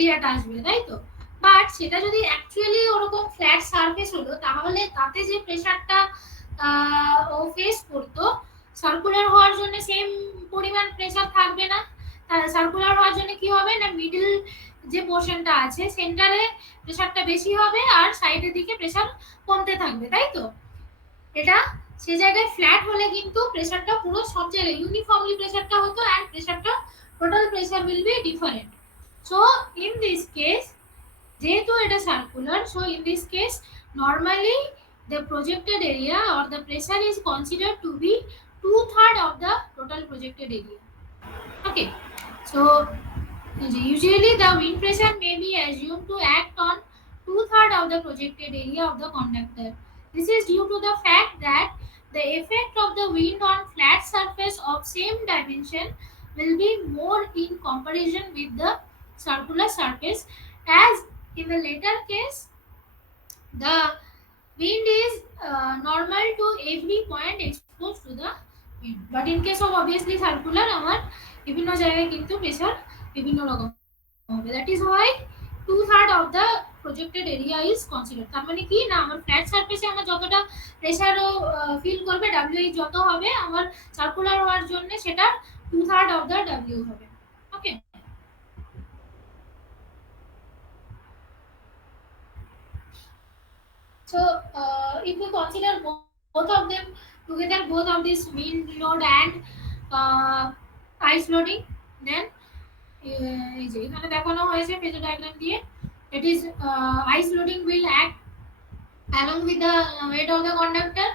এরিয়াটা আসবে, তাই তো? বাট সেটা যদি অ্যাকচুয়ালি ওরকম ফ্ল্যাট সারফেস হলো, তাহলে তাতে যে প্রেসারটা ও ফেস করতো, সার্কুলার হওয়ার জন্য সেম পরিমাণ প্রেসার থাকবে না। সার্কুলার হওয়ার জন্য কি হবে না, মিডল যে পোর্শনটা আছে সেন্টারে প্রেসারটা বেশি হবে আর সাইডের দিকে প্রেসার কমতে থাকবে, তাই তো? এটা সে জায়গায় ফ্ল্যাট হলে কিন্তু প্রেসারটা পুরো সব জায়গায় ইউনিফর্মলি প্রেসারটা হতো, এন্ড প্রেসারটা total pressure will be different. So in this case, যেহেতু এটা circular, so in this case normally the projected area or the pressure is considered to be 2/3 of the total projected area. Okay, so usually the wind pressure may be assumed to act on 2/3 of the projected area of the conductor. This is due to the fact that the effect of the wind on flat surface of same dimension will be more in comparison with the circular surface, as in the later case the wind is normal to every point exposed to the wind, but in case of obviously circular আমার বিভিন্ন জায়গায় কিন্তু প্রেসার বিভিন্ন রকম হবে। that is why 2/3 of the projected area is considered। তার মানে কি না, আমার ফ্ল্যাট সারফেসে আমার যতটা প্রেসার ফিল করবে, ডব্লিউ যত হবে, আমার সার্কুলার হওয়ার জন্য সেটা 2/3 of the w হবে। ওকে, so if we consider both of them together, both of this wind load and ice loading, then এই যে এখানে দেখানো হয়েছে ফেজর ডায়াগ্রাম দিয়ে, it is ice loading will act along with the weight of the conductor,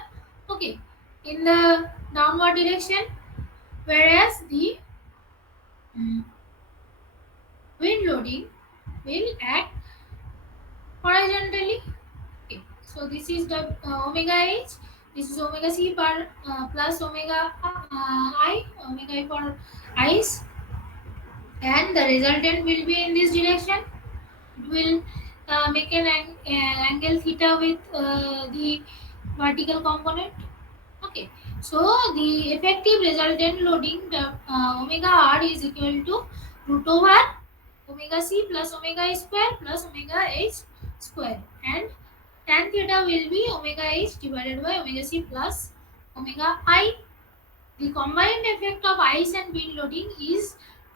okay, in the downward direction, whereas the wind loading will act horizontally. Okay, so this is the omega h, this is omega c per plus omega I, omega I for ice, and the resultant will be in this direction. It will make an angle theta with the vertical component. Okay, so the effective resultant loading, the omega r is equal to root over omega c plus omega I square plus omega h square, and tan theta will be omega h divided by omega c plus omega I. The combined effect of ice and wind loading is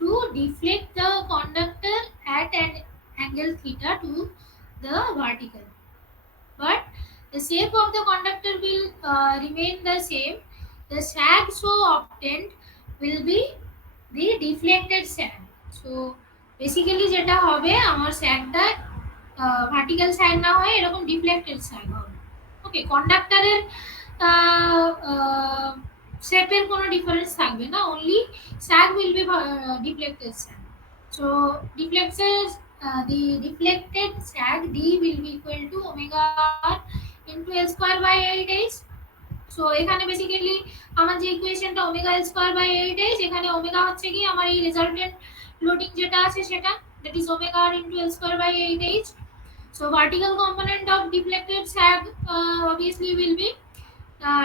to deflect the conductor at an angle theta to the vertical, but the shape of the conductor will remain the same. The sag so obtained will be the deflected sag. So basically যেটা হবে, আমার স্যাগটা ভার্টিক্যাল স্যাগ না হয় এরকম ডিফ্লেক্টেড স্যাগ হবে। ওকে, কন্ডাক্টরের শেপের কোনো ডিফারেন্স থাকবে না, only sag will be deflected sag. So deflected the deflected sag d will be equal to omega r into l square by 8h. so এখানে বেসিক্যালি আমার যে ইকুয়েশনটা omega l square by 8h, এখানে ওমেগা হচ্ছে কি আমার এই রেজাল্টেন্ট লোডিং যেটা আছে সেটা, that is omega r into l square by 8h. so vertical component of deflected sag obviously will be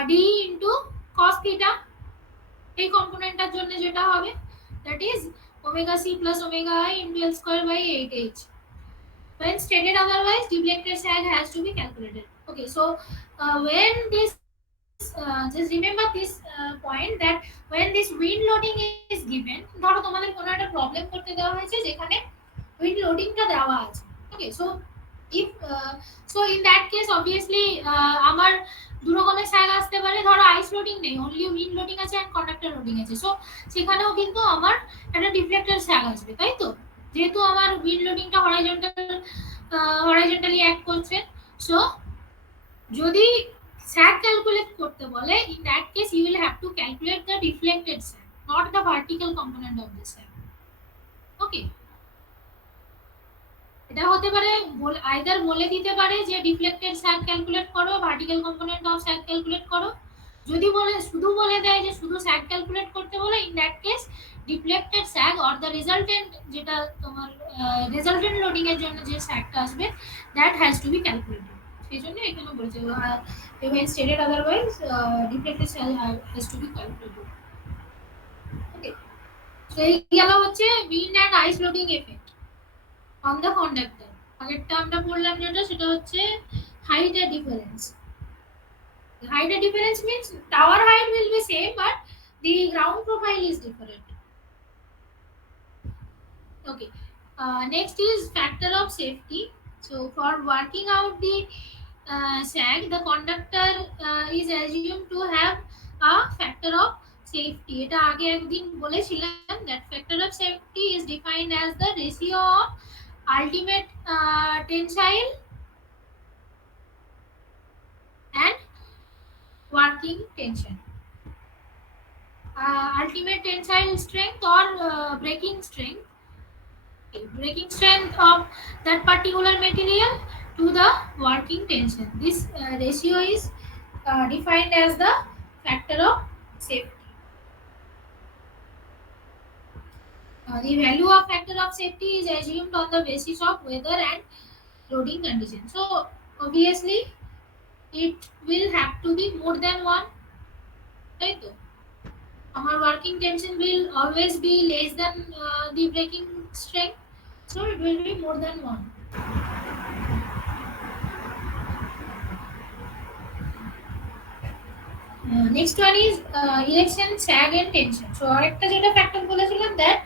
d into cos theta, এই কম্পোনেন্টটার জন্য যেটা হবে, that is omega c plus omega I into l square by 8h. when stated otherwise, deflected sag has to be calculated. Okay, so when this just remember this point, that when this wind loading is given, ধরো তোমাদের কোনো একটা প্রবলেম করতে দেওয়া হয়েছে যেখানে wind loadingটা দেওয়া আছে। okay, so if so in that case obviously আমার দু রকমের স্যাগ আসতে পারে। ধরো আইস লোডিং নেই, অনলি উইন্ড লোডিং আছে এন্ড কন্ডাক্টর লোডিং আছে, সো সেখানেও কিন্তু আমার একটা ডিফ্লেক্টর স্যাগ আসবে, তাই তো? যেহেতু আমার উইন্ড লোডিংটা হরাইজন্টালি অ্যাক্ট করছে, সো যদি স্যাগ ক্যালকুলেট করতে বলে, in that case you will have to calculate the deflected sag, not the vertical component of the sag. okay, এটা হতে পারে আইদার বলে দিতে পারে যে ডিফ্লেক্টেড স্যাগ ক্যালকুলেট করো, ভার্টিক্যাল কম্পোনেন্ট অফ স্যাগ ক্যালকুলেট করো। যদি শুধু বলে দেয় যে শুধু স্যাগ ক্যালকুলেট করতে বলে, in that case deflected sag or the resultant, যেটা তোমার রেজাল্টেন্ট লোডিং এর জন্য যে স্যাগটা আসবে, that has to be calculated. সেই জন্য এখানে বলছে when stated otherwise, deflected sag has to be calculated. ওকে, তো এই গেল হচ্ছে wind and ice loading effect on the conductor. আগেরটা আমরা বললাম যেটা সেটা হচ্ছে height difference. The height difference means tower height will be same but the ground profile is different. Okay. Next is factor of safety. So for working out the sag, the conductor is assumed to have a factor of safety. এটা আগে একদিন বলেছিলাম that factor of safety is defined as the ratio of ultimate tensile and working tension. Ultimate tensile strength or breaking strength of that particular material to the working tension. This ratio is defined as the factor of safety. The value of factor of safety is assumed on the basis of weather and loading conditions. So obviously it will have to be more than one, right? Our working tension will always be less than the breaking strength, so it will be more than one. Next one is erection, sag and tension. So আরেকটা যেটা factor বলেছিলাম that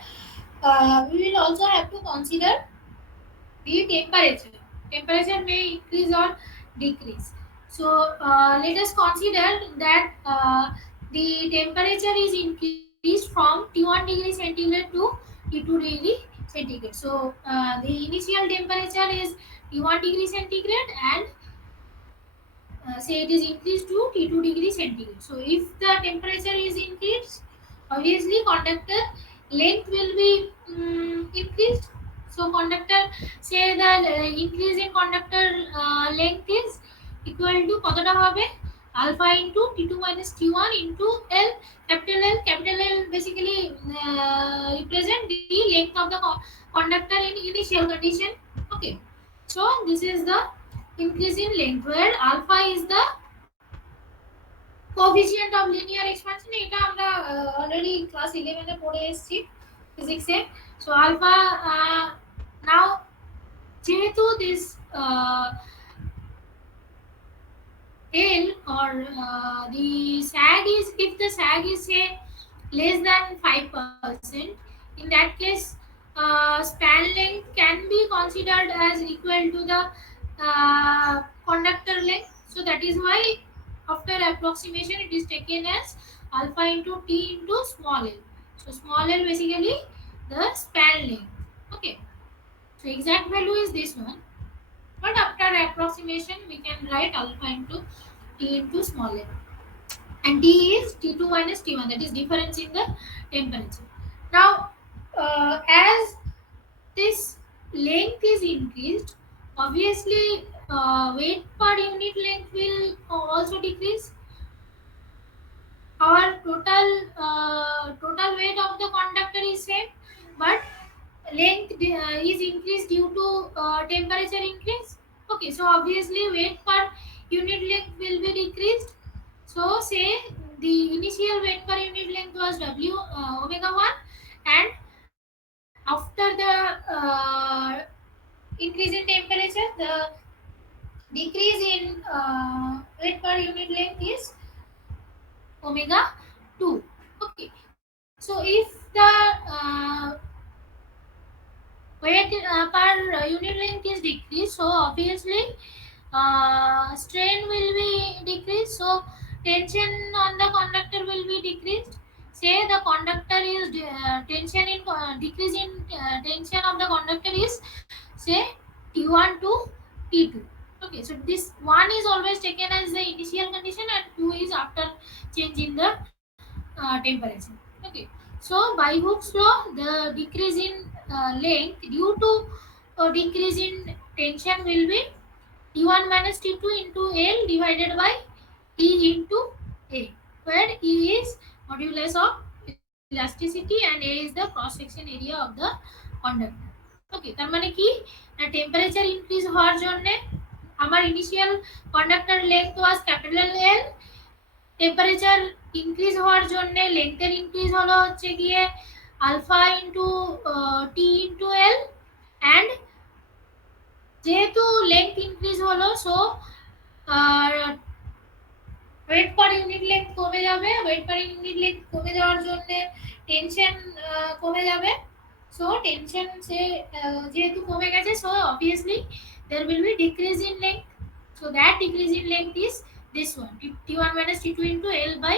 we will also have to consider the temperature. Temperature may increase or decrease. So let us consider that the temperature is increased from T1 degree centigrade to T2 degree centigrade. So the initial temperature is T1 degree centigrade and say it is increased to T2 degree centigrade. So if the temperature is increased, obviously conductor length will be increased. So conductor, say the increase in conductor length is equal to কতটা হবে alpha into T2 minus T1 into L. Capital L basically represent the length of the conductor in initial condition. Okay, so this is the increase in length where alpha is the coefficient of linear expansion. এটা আমরা already class 11 এ পড়ে এসেছি physics এ. So alpha now যেহেতু this L or the sag is, if the sag is say less than 5%, in that case span length can be considered as equal to the conductor length. So that is why after approximation it is taken as alpha into T into small l. So small l basically the span length. Okay, so exact value is this one, but after approximation we can write alpha into T into small l, and T is T2 minus T1, that is difference in the temperature. Now as this length is increased, obviously weight per unit length will also decrease. Our total weight of the conductor is same, but length is increased due to temperature increase. Okay, so obviously weight per unit length will be decreased. So say the initial weight per unit length was W omega 1, and after the increase in temperature, the decrease in weight per unit length is omega 2. Okay, so if the weight per unit length is decreased, so obviously strain will be decreased, so tension on the conductor will be decreased. Say the conductor is tension in decrease in tension of the conductor is say T1 to T2. Okay, so this one is always taken as the initial condition and 2 is after change in the temperature. Okay, so by Hooke's law, the decrease in length due to decrease in tension will be T1 minus T2 into L divided by E into A, where E is modulus of elasticity and A is the cross section area of the conductor. Okay, তার মানে কি না temperature increase হওয়ার জন্য আমার initial conductor length was capital L, temperature increase হওয়ার জন্য লেন্থের ইনক্রিজ হলো হচ্ছে গিয়ে alpha into T into L, and যেহেতু লেন্থ ইনক্রিজ হলো, সো আর ওয়েট পার ইউনিট লেন্থ কমে যাবে। ওয়েট পার ইউনিট লেন্থ কমে যাওয়ার জন্য টেনশন কমে যাবে। সো টেনশন সে যেহেতু কমে গেছে, so obviously there will be decrease in length. So that decrease in length is this one, t1 minus t2 into l by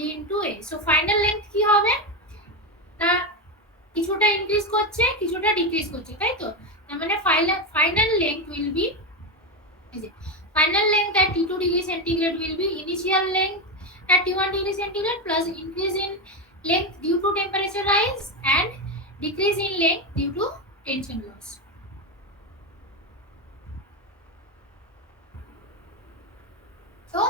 e into a. So final length কি হবে না, কিছুটা ইনক্রিজ করছে কিছুটা ডিক্রিজ করছে, তাই তো? তার মানে ফাইনাল লেংথ উইল বি, এই যে final length at T2 degree centigrade will be initial length at T1 degree centigrade plus increase in length due to temperature rise and decrease in length due to tension loss. So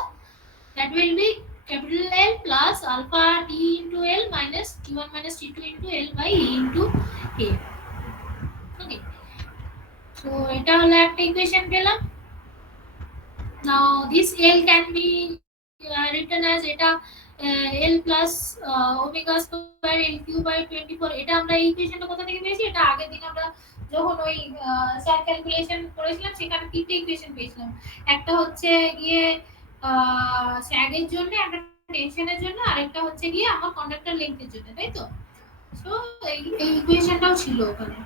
that will be capital L plus alpha T into L minus T1 minus T2 into L by E into A. Okay. So এটা হলো একটা ইকুয়েশন পেলাম। Now this L can be written as এটা L plus omega square L cube by 24। এটা আমরা এই ইকুয়েশনটা কোথা থেকে পেয়েছি? এটা আগের দিন আমরা যখন ওই স্যার ক্যালকুলেশন করেছিলাম সেখানে তিনটে ইকুয়েশন পেয়েছিলাম। একটা হচ্ছে গিয়ে স্যাগের জন্য, একটা টেনশনের জন্য, আরেকটা হচ্ছে গিয়ে আমার কন্ডাক্টর লেন্থের জন্য, তাই তো? সো এই ইকুয়েশনটাও ছিল ওখানে।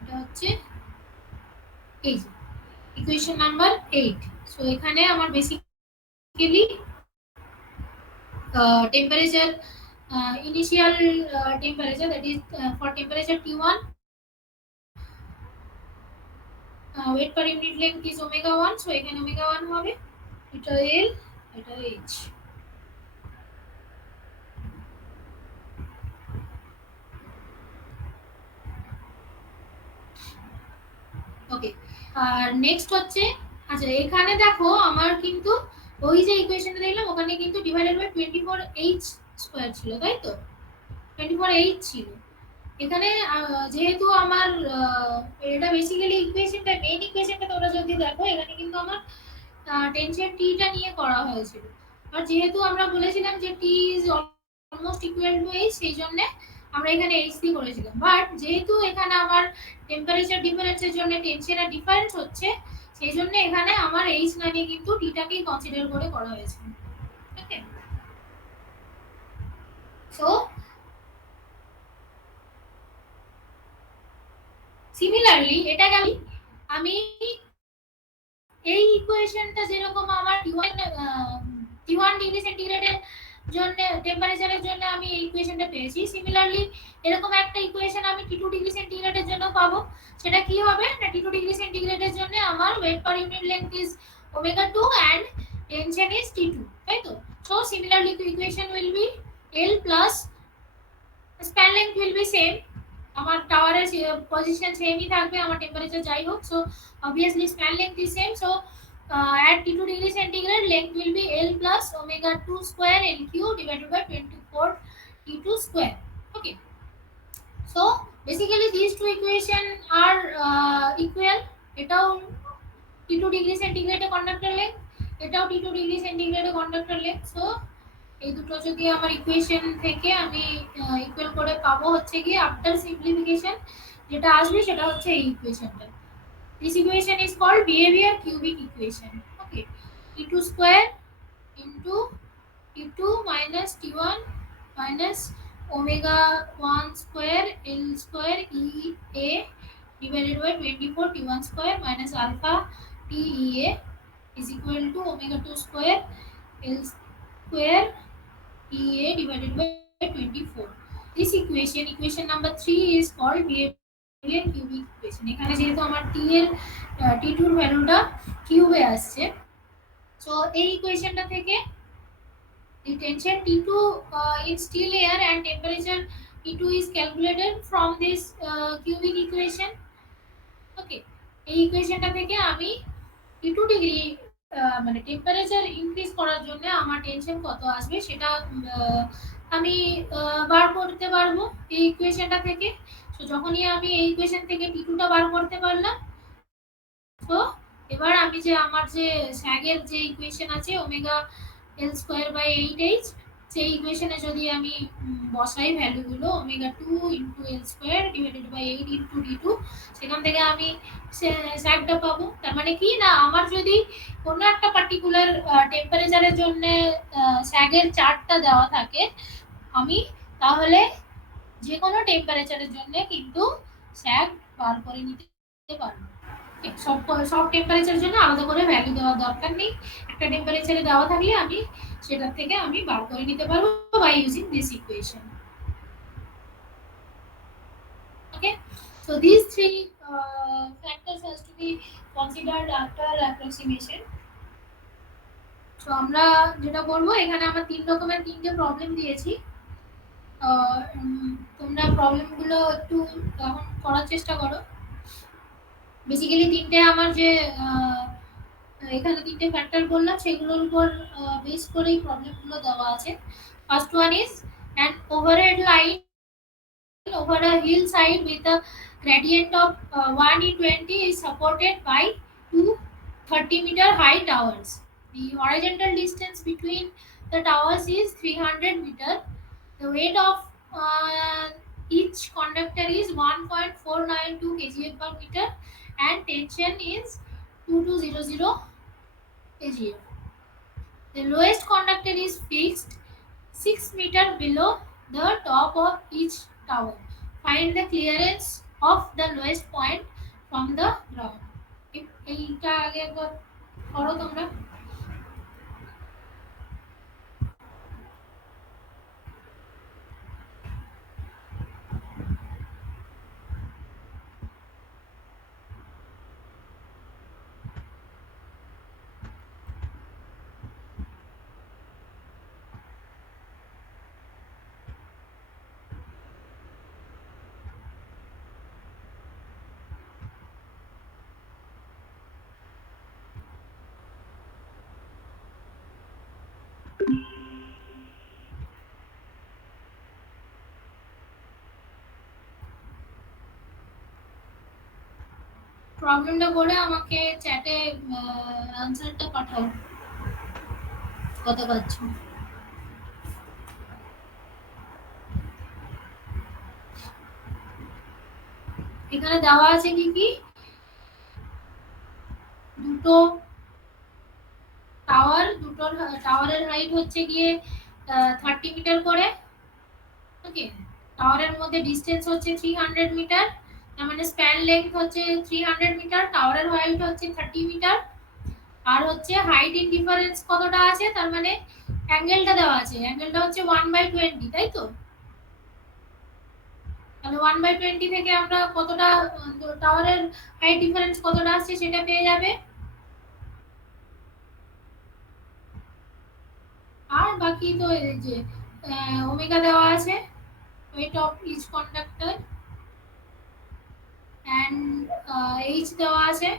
এটা হচ্ছে এই যে ইকুয়েশন নাম্বার 8। সো এখানে আমার basically temperature, initial temperature, that is for temperature T1, weight per unit length is omega 1, so এখানে omega 1 হবে, এটা L, এটা H। ওকে, আর নেক্সট হচ্ছে, আচ্ছা এখানে দেখো আমার কিন্তু ওই যে ইকুয়েশনটা দিলাম ওখানে কিন্তু ডিভাইডেড বাই 24h স্কয়ার ছিল, তাই তো? 24h ছিল এখানে। যেহেতু আমার এটা বেসিক্যালি ইকুয়েশনটা, মেইন ইকুয়েশনটা তোমরা যদি দেখো এখানে কিন্তু আমার টেনশন টিটা নিয়ে করা হয়েছিল। আর যেহেতু আমরা বলেছিলাম যে T is almost equal to H, সেই জন্য আমরা এখানে এইচ দিয়ে করেছিলাম। বাট যেহেতু এখানে আমার টেম্পারেচার ডিফারেন্সের জন্য টেনশনের ডিফারেন্স হচ্ছে, সেই জন্য এখানে আমার এইচ না নিয়ে কিন্তু টিটাকেই কনসিডার করে করা হয়েছে। ওকে, সো সিমিলারলি এটাকে আমি এই ইকুয়েশনটা যেরকম আমার T1 ডিগ্রি সেন্টিগ্রেডের জন্য টেম্পারেচারের জন্য আমি এই ইকুয়েশনটা পেয়েছি, সিমিলারলি এরকম একটা ইকুয়েশন আমি T2 ডিগ্রি সেন্টিগ্রেডের জন্য পাবো। সেটা কি হবে না, T2 ডিগ্রি সেন্টিগ্রেডের জন্য আমার wait per unit length is omega 2 and tension is T2, তাই তো? So similarly the equation will be L plus span length will be same, আমার টাওয়ারের পজিশন সেমই থাকবে, আমার টেম্পারেচার যাই হোক। So obviously span length is same, so at T2 degree centigrade length will be L plus omega 2 square L cube divided by 24 T2 square. Okay, so basically these two equation are equal. এটাও T2 degree centigrade conductor length, এটাও T2 degree centigrade conductor length। so এই দুটো যদি আমার ইকুয়েশন থেকে আমি ইকুয়াল করে পাবো হচ্ছে কি আফটার সিম্পলিফিকেশন যেটা আসবে সেটা হচ্ছে এই ইকুয়েশনটা। This equation is called behaviour cubic equation. Okay, t2 square into t2 minus t1 minus omega 1 square l square e a divided by 24 t1 square minus alpha t e a is equal to omega 2 square l square EA divided by 24. This equation number 3 is called behavior cubic equation. এখানে যেহেতু আমার t এর t2 এর ভ্যালুটা কিউবে আসছে, সো এই ইকুয়েশনটা থেকে the tension T2 in still air and temperature T2 is calculated from this cubic equation. Okay, এই ইকুয়েশনটা থেকে আমি T2 ডিগ্রি মানে টেম্পারেচার ইনক্রিজ করার জন্য আমার টেনশন কত আসবে সেটা আমি বার করতে পারবো এই ইকুয়েশনটা থেকে। তো যখনই আমি এই ইকুয়েশন থেকে T2টা বার করতে পারলাম, তো এবার আমি যে আমার যে স্যাগের যে ইকুয়েশন আছে ওমেগা এল স্কোয়ার বাই 8h। সেই ইকুয়েশনে যদি আমি বসাই ভ্যালুগুলো omega two into L square divided by 8 into D two, সেখান থেকে আমি স্যাগটা পাবো। তার মানে কি না, আমার যদি কোনো একটা পার্টিকুলার টেম্পারেচারের জন্য স্যাগের চার্টটা দেওয়া থাকে, আমি তাহলে যে কোনো টেম্পারেচারের জন্য কিন্তু স্যাগ বার করে নিতে পারবো। সব সব টেম্পারেচারের জন্য আলাদা করে ভ্যালু দেওয়ার দরকার নেই। একটা টেম্পারেচারে দেওয়া থাকলে আমি সেটার থেকে আমি বার করে নিতে পারবো by using this equation. Okay, so these three factors has to be considered after approximation. So আমরা যেটা করবো, এখানে আমার তিন রকমের তিনটে প্রবলেম দিয়েছি। তোমরা প্রবলেমগুলো একটু এখন করার চেষ্টা করো। বেসিক্যালি তিনটে আমার যে এখানে তিনটে ফ্যাক্টর বললাম সেগুলোর উপর বেস করেই প্রবলেমগুলো দেওয়া আছে। First one is an overhead line over a hillside with a gradient of 1 in 20 is supported by two 30-meter high towers. The horizontal distance between the towers is 300 meter. The weight of each conductor is 1.492 kgf per meter and tension is 2200 kgf. The lowest conductor is fixed 6 meter below the top of each tower. Find the clearance of the lowest point from the ground. এইটা আগে একবার করো তোমরা। প্রবলেমটা করে আমাকে চ্যাটে আনসারটা পাঠাও, কত পাচ্ছ। এখানে দেওয়া আছে কি কি, দুটো টাওয়ার, দুটো টাওয়ারের হাইট হচ্ছে গিয়ে 30 মিটার করে। ওকে, টাওয়ারের মধ্যে ডিসটেন্স হচ্ছে 300 মিটার, তার মানে স্প্যান লেন্থ হচ্ছে 300 মিটার, টাওয়ারের হাইট হচ্ছে 30 মিটার, আর হচ্ছে হাইট ইন ডিফারেন্স কতটা আছে, তার মানে অ্যাঙ্গেলটা দেওয়া আছে, অ্যাঙ্গেলটা হচ্ছে 1/20, তাই তো? তাহলে 1/20 থেকে আমরা কতটা টাওয়ারের হাইট ডিফারেন্স কতটা আসছে সেটা পেয়ে যাবে। আর বাকি তো এই যে ওমেগা দেওয়া আছে, weight of each conductor, and h দেওয়া আছে।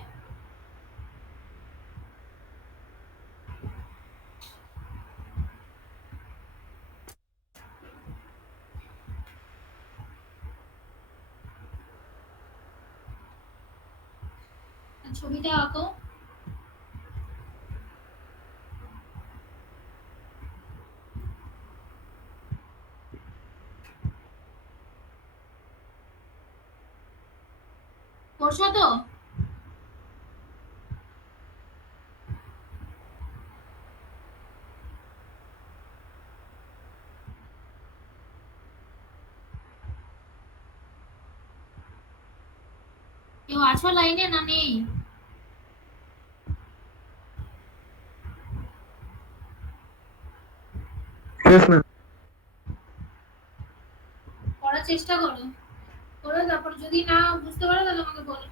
ছবিটা আঁকো। করছো তো? কেউ আছো লাইনে না নেই? করার চেষ্টা করো, করে তারপর যদি না বুঝতে পারো তাহলে আমাকে বলো।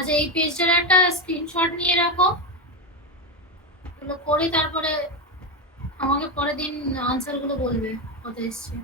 আচ্ছা, এই পেজটার একটা স্ক্রিনশট নিয়ে রাখো, এগুলো করে তারপরে আমাকে পরের দিন আনসার গুলো বলবে কত এসছে।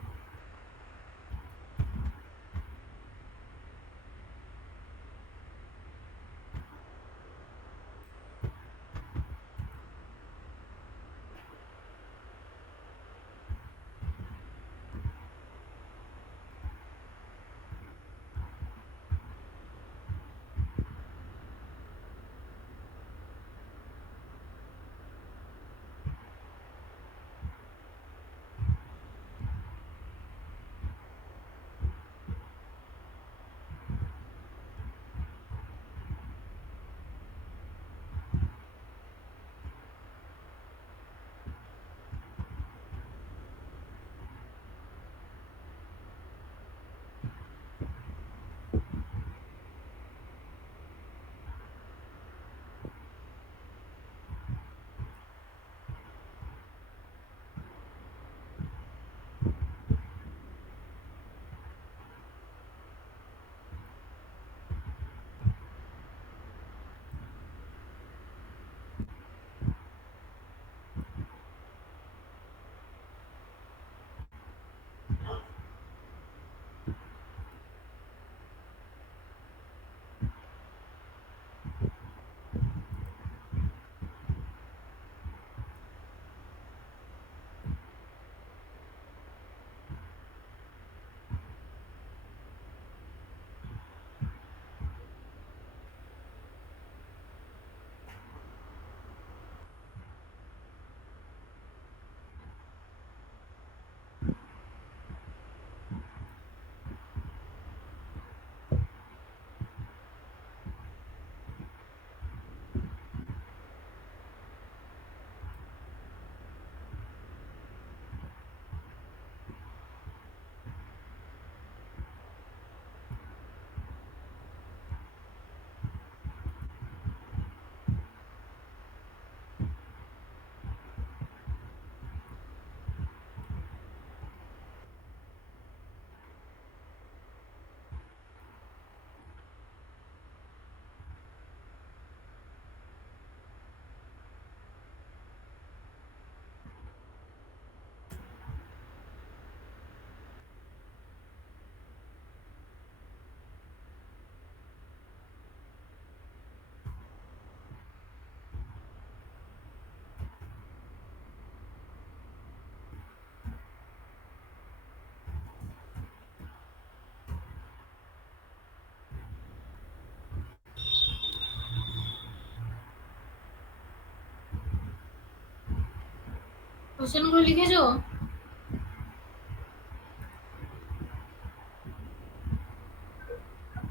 কোশ্চেনগুলো লিখেছো?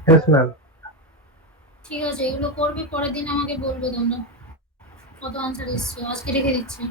Yes ma'am. ঠিক আছে, এগুলো করবে, পরের দিন আমাকে বলবে তোমরা কত আনসার এসছে। আজকে রেখে দিচ্ছি।